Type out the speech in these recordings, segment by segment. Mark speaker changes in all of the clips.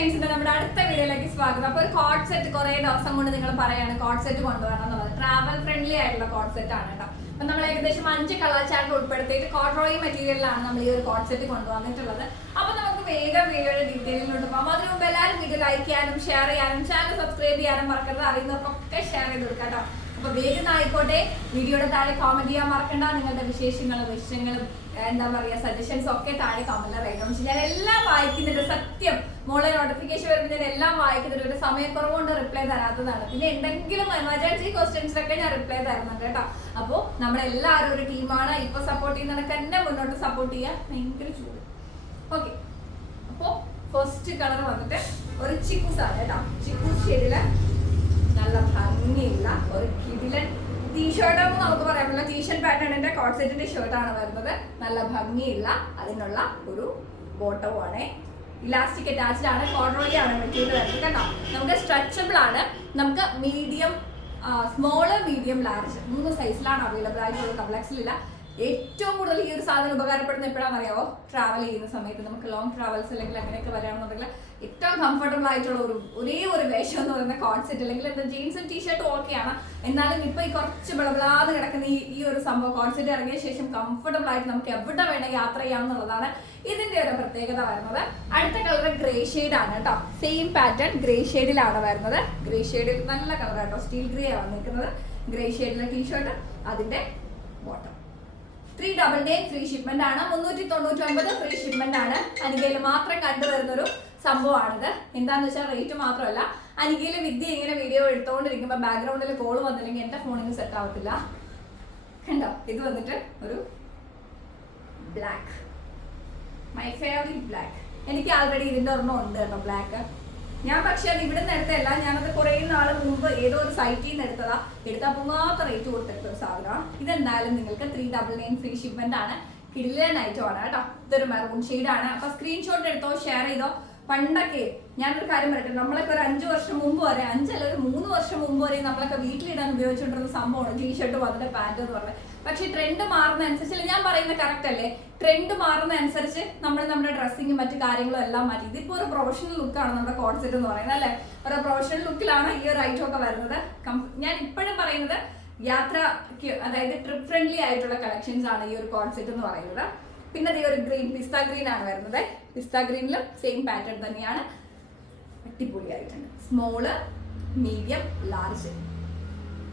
Speaker 1: ഡിസൈൻസിന്റെ നമ്മുടെ അടുത്ത വീഡിയോയിലേക്ക് സ്വാഗതം. അപ്പൊ ഒരു കോഡ് സെറ്റ് കുറെ ദിവസം കൊണ്ട് നിങ്ങൾ പറയാണ് കോഡ് സെറ്റ് കൊണ്ടുവരണം പറയുന്നത്. ട്രാവൽ ഫ്രണ്ട്ലി ആയിട്ടുള്ള കോഡ് സെറ്റ് ആണ് കേട്ടോ അപ്പൊ നമ്മൾ ഏകദേശം അഞ്ച് കളർ ചാർട്ട് ഉൾപ്പെടുത്തിയിട്ട് ഡ്രോയിങ് മെറ്റീരിയലാണ് നമ്മൾ ഈ ഒരു കോഡ് സെറ്റ് കൊണ്ടുവന്നിട്ടുള്ളത്. അപ്പൊ നമുക്ക് വേഗം വീഡിയോയുടെ ഡീറ്റെയിലിലോട്ട് പോകാം. അതിനു മുമ്പ് എല്ലാവരും വീഡിയോ ലൈക്ക് ചെയ്യാനും ഷെയർ ചെയ്യാനും ചാനൽ സബ്സ്ക്രൈബ് ചെയ്യാനും മറക്കരുത്. അറിയുന്നവർക്കൊക്കെ ഷെയർ ചെയ്ത് കൊടുക്കാം കേട്ടോ അപ്പൊ വേഗം ആയിക്കോട്ടെ. വീഡിയോയുടെ താഴെ കോമന്റ് ചെയ്യാൻ മറക്കണ്ട. നിങ്ങളുടെ വിശേഷങ്ങളും വിഷയങ്ങളും എന്താ പറയാ സജഷൻസ് ഒക്കെ താഴെ കമന്റ് റൈറ്റ് ഞാൻ എല്ലാം വായിക്കുന്നുണ്ട് സത്യം. മോളെ നോട്ടിഫിക്കേഷൻ വരുമ്പോൾ എല്ലാം വായിക്കുന്നുണ്ട് ഒരു സമയക്കുറവ് കൊണ്ട് റിപ്ലൈ തരാത്തതാണ്. പിന്നെ എന്തെങ്കിലും എമർജൻസി ക്വസ്റ്റ്യൻസിനൊക്കെ ഞാൻ റിപ്ലൈ തരുന്നുണ്ട് കേട്ടോ. അപ്പോൾ നമ്മളെല്ലാവരും ഒരു ടീമാണ് ഇപ്പൊ സപ്പോർട്ട് ചെയ്യുന്നതൊക്കെ എന്നെ മുന്നോട്ട് സപ്പോർട്ട് ചെയ്യാൻ ഭയങ്കര ചൂട്. ഓക്കെ അപ്പോ ഫസ്റ്റ് കളർ വന്നിട്ട് ഒരു ചിക്കൂസാണ് കേട്ടോ. ചിക്കൂസ് ഷെയ്ഡിൽ നല്ല ഭംഗിയുള്ള ഒരു കിടിലൻ ടീഷർട്ട് എന്ന് നമുക്ക് പറയാൻ പറ്റില്ല. ടീഷർട്ട് പാറ്റേണിന്റെ കോട്ട് സെറ്റിന്റെ ഷർട്ടാണ് വരുന്നത്. നല്ല ഭംഗിയുള്ള അതിനുള്ള ഒരു ബോട്ടവുമാണ് ഇലാസ്റ്റിക് അറ്റാച്ച്ഡ് ആണ് കോൺട്രോളി ആണ് മെറ്റീരിയൽ വരുന്നത് കേട്ടോ. നമുക്ക് സ്ട്രെച്ചബിൾ ആണ്. നമുക്ക് മീഡിയം സ്മോൾ മീഡിയം ലാർജ് മൂന്ന് സൈസിലാണ് അവൈലബിൾ ആയിട്ടുള്ളത് കംപ്ലക്സിലില്ല ഏറ്റവും കൂടുതൽ ഈ ഒരു സാധനം ഉപകാരപ്പെടുന്ന എപ്പോഴാണെന്ന് അറിയാവോ ട്രാവൽ ചെയ്യുന്ന സമയത്ത് നമുക്ക് ലോങ് ട്രാവൽസ് അല്ലെങ്കിൽ അങ്ങനെയൊക്കെ വരാണെന്നുണ്ടെങ്കിൽ ഏറ്റവും കംഫർട്ടബിൾ ആയിട്ടുള്ള ഒരു ഒരേ ഒരു വേഷം എന്ന് പറയുന്ന കോൺസെറ്റ് അല്ലെങ്കിൽ എന്താ ജീൻസും ടീഷർട്ടും ഓക്കെയാണ് എന്നാലും ഇപ്പൊ ഈ കുറച്ച് വിളവിളാതെ കിടക്കുന്ന ഈ ഈ ഒരു സംഭവം കോൺസെറ്റ് ഇറങ്ങിയ ശേഷം കംഫർട്ടബിൾ ആയിട്ട് നമുക്ക് എവിടെ വേണേ യാത്ര ചെയ്യാം എന്നുള്ളതാണ് ഇതിന്റെ ഒരു പ്രത്യേകത വരുന്നത്. അടുത്ത കളർ ഗ്രേ ഷെയ്ഡ് ആണ് കേട്ടോ. സെയിം പാറ്റേൺ ഗ്രേ ഷെയ്ഡിലാണ് വരുന്നത്. ഗ്രേ ഷെയ്ഡിൽ നല്ല കളർ കേട്ടോ. സ്റ്റീൽ ഗ്രേ ആണ് നിൽക്കുന്നത് ഗ്രേ ഷെയ്ഡിലെ ടീഷർട്ട് അതിന്റെ bottom three double nine free shipment ആണ്. മുന്നൂറ്റി തൊണ്ണൂറ്റി ഒൻപത് ഫ്രീ ഷിപ്മെന്റ് ആണ്. അനികയിൽ മാത്രം കണ്ടുവരുന്ന ഒരു സംഭവമാണിത്. എന്താന്ന് വെച്ചാൽ റേറ്റ് മാത്രമല്ല. അനികയിലെ വിദ്യ ഇങ്ങനെ വീഡിയോ എടുത്തുകൊണ്ടിരിക്കുമ്പോൾ ബാക്ക്ഗ്രൗണ്ടിൽ കോൾ വന്നില്ലെങ്കിൽ എന്റെ ഫോണിന് സെറ്റ് ആവത്തില്ല. കണ്ടോ? ഇത് വന്നിട്ട് ഒരു ബ്ലാക്ക് മൈ ഫേവറേറ്റ് ബ്ലാക്ക് എനിക്ക് ആൾറെഡി ഇതിന്റെ ഒരെണ്ണം ഉണ്ട് കേട്ടോ ബ്ലാക്ക് ഞാൻ പക്ഷേ അത് ഇവിടെ നിന്ന് എടുത്തല്ല ഞാനത് കുറേ നാൾ മുമ്പ് ഏതോ ഒരു സൈറ്റിൽ നിന്ന് എടുത്തതാ. എടുത്താൽ പൊങ്ങാത്ത റേറ്റ് കൊടുത്തെടുത്ത ഒരു സാധനമാണ്. ഇതെന്തായാലും നിങ്ങൾക്ക് three double nine free shipment ആണ്. കിടിലൻ ഐറ്റം ആണ് കേട്ടോ. ഇതൊരു മെറൂൺ ആണ്. അപ്പൊ സ്ക്രീൻഷോട്ട് എടുത്തോ ഷെയർ ചെയ്തോ. പണ്ടൊക്കെ ഞാനൊരു കാര്യം പറയട്ടെ നമ്മളൊക്കെ ഒരു അഞ്ച് വർഷം മുമ്പ് വരെ അഞ്ചല്ല ഒരു മൂന്ന് വർഷം മുമ്പ് വരെ നമ്മളൊക്കെ വീട്ടിലിടാൻ ഉപയോഗിച്ചുകൊണ്ടിരുന്ന സംഭവമാണ് ടീഷർട്ട് വന്നിട്ട് പാന്റ് എന്ന് പറഞ്ഞത്. പക്ഷെ ട്രെൻഡ് മാറുന്ന അനുസരിച്ച് ഞാൻ പറയുന്ന കറക്റ്റ് അല്ലേ? ട്രെൻഡ് മാറുന്ന അനുസരിച്ച് നമ്മൾ നമ്മുടെ ഡ്രസ്സിങ്ങും മറ്റു കാര്യങ്ങളും എല്ലാം മാറ്റി. ഇതിപ്പോ ഒരു പ്രൊഫഷണൽ ലുക്കാണ് നമ്മുടെ കോൺസെപ്റ്റ് എന്ന് പറയുന്നത് അല്ലേ? ഒരു പ്രൊഫഷണൽ ലുക്കിലാണ് ഈ ഒരു ഐറ്റം ഒക്കെ വരുന്നത്. ഞാൻ ഇപ്പോഴും പറയുന്നത് യാത്രയ്ക്ക് അതായത് ട്രിപ്പ് ഫ്രണ്ട്ലി ആയിട്ടുള്ള കളക്ഷൻസ് ആണ് ഈ ഒരു കോൺസെപ്റ്റ് എന്ന് പറയുന്നത്. പിന്നെ ദേ ഒരു ഗ്രീൻ പിസ്ത ഗ്രീൻ ആണ് വരുന്നത്. പിസ്ത ഗ്രീനിലും സെയിം പാറ്റേൺ തന്നെയാണ്. അടിപൊളിയായിട്ടുണ്ട്. Small medium large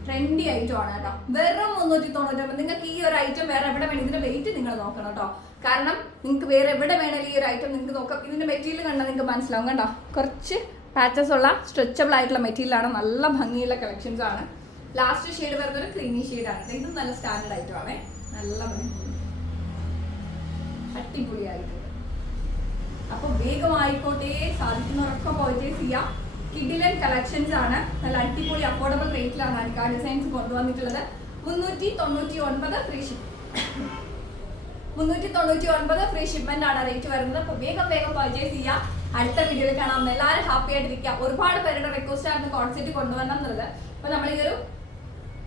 Speaker 1: trendy item ആണ് കേട്ടോ. വെറും മുന്നൂറ്റി തൊണ്ണൂറ്റൊമ്പത് നിങ്ങൾക്ക് ഈ ഒരു ഐറ്റം വേറെ എവിടെ വേണം ഇതിന്റെ വെയിറ്റ് നിങ്ങൾ നോക്കണം കേട്ടോ. കാരണം നിങ്ങൾക്ക് വേറെ എവിടെ വേണമെങ്കിലും ഈ ഒരു ഐറ്റം നിങ്ങൾക്ക് നോക്കാം. ഇതിന്റെ മെറ്റീരിയൽ കണ്ടാൽ നിങ്ങൾക്ക് മനസ്സിലാവും കേട്ടോ. കുറച്ച് പാച്ചസ് ഉള്ള സ്ട്രെച്ചബിൾ ആയിട്ടുള്ള മെറ്റീരിയലാണ് നല്ല ഭംഗിയുള്ള കളക്ഷൻസ് ആണ്. ലാസ്റ്റ് ഷെയ്ഡ് വരുന്നത് ക്രീമി ഷെയ്ഡ് ആണ്. ഇതും നല്ല സ്റ്റാൻഡേർഡ് ഐറ്റം ആണ്. നല്ല ഭംഗി അടിപൊളിയായിട്ടുണ്ട്. അപ്പൊ വേഗമായിക്കോട്ടെ സാധിക്കുന്നവരൊക്കെ പർച്ചേസ് ചെയ്യാം. കിഡിലൻ കളക്ഷൻസ് ആണ്. നല്ല അടിപൊളി അഫോർഡബിൾ റേറ്റിലാണ് അനിക്കാ ഡിസൈൻസ് കൊണ്ടുവന്നിട്ടുള്ളത്. മുന്നൂറ്റി തൊണ്ണൂറ്റി ഒൻപത് ഫ്രീ ഷിപ്പ് മുന്നൂറ്റി തൊണ്ണൂറ്റി ഒൻപത് ഫ്രീ ഷിപ്മെന്റ് ആണ് റേറ്റ് വരുന്നത്. അപ്പൊ വേഗം വേഗം പർച്ചേസ് ചെയ്യാം. അടുത്ത വീഡിയോയിൽ കാണാം. എല്ലാവരും ഹാപ്പി ആയിട്ടിരിക്കാം ഒരുപാട് പേരുടെ റിക്വസ്റ്റ് ആയിരുന്നു കോൺസെപ്റ്റ് കൊണ്ടുവരണം എന്നുള്ളത് അപ്പൊ നമ്മൾ ഒരു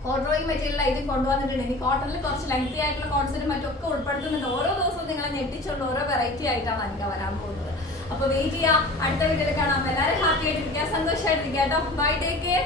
Speaker 1: കോട്ടറോയിങ് മെറ്റീരിയൽ ആയിട്ട് കൊണ്ടുവന്നിട്ടുണ്ട് ഇനി കോട്ടണിൽ കുറച്ച് ലെങ്തി ആയിട്ടുള്ള കോൺസെപ്റ്റും മറ്റൊക്കെ ഉൾപ്പെടുത്തുന്നുണ്ട്. ഓരോ ദിവസവും നിങ്ങളെ ഞെട്ടിച്ചുള്ള ഓരോ വെറൈറ്റി ആയിട്ടാണ് എനിക്ക് വരാൻ പോകുന്നത്. അപ്പൊ വെയിറ്റ് ചെയ്യാം. അടുത്ത വീട്ടിൽ കാണാം. എല്ലാവരും ഹാപ്പി ആയിട്ടിരിക്കുക സന്തോഷമായിട്ടിരിക്കുക കേട്ടോ. Bye take care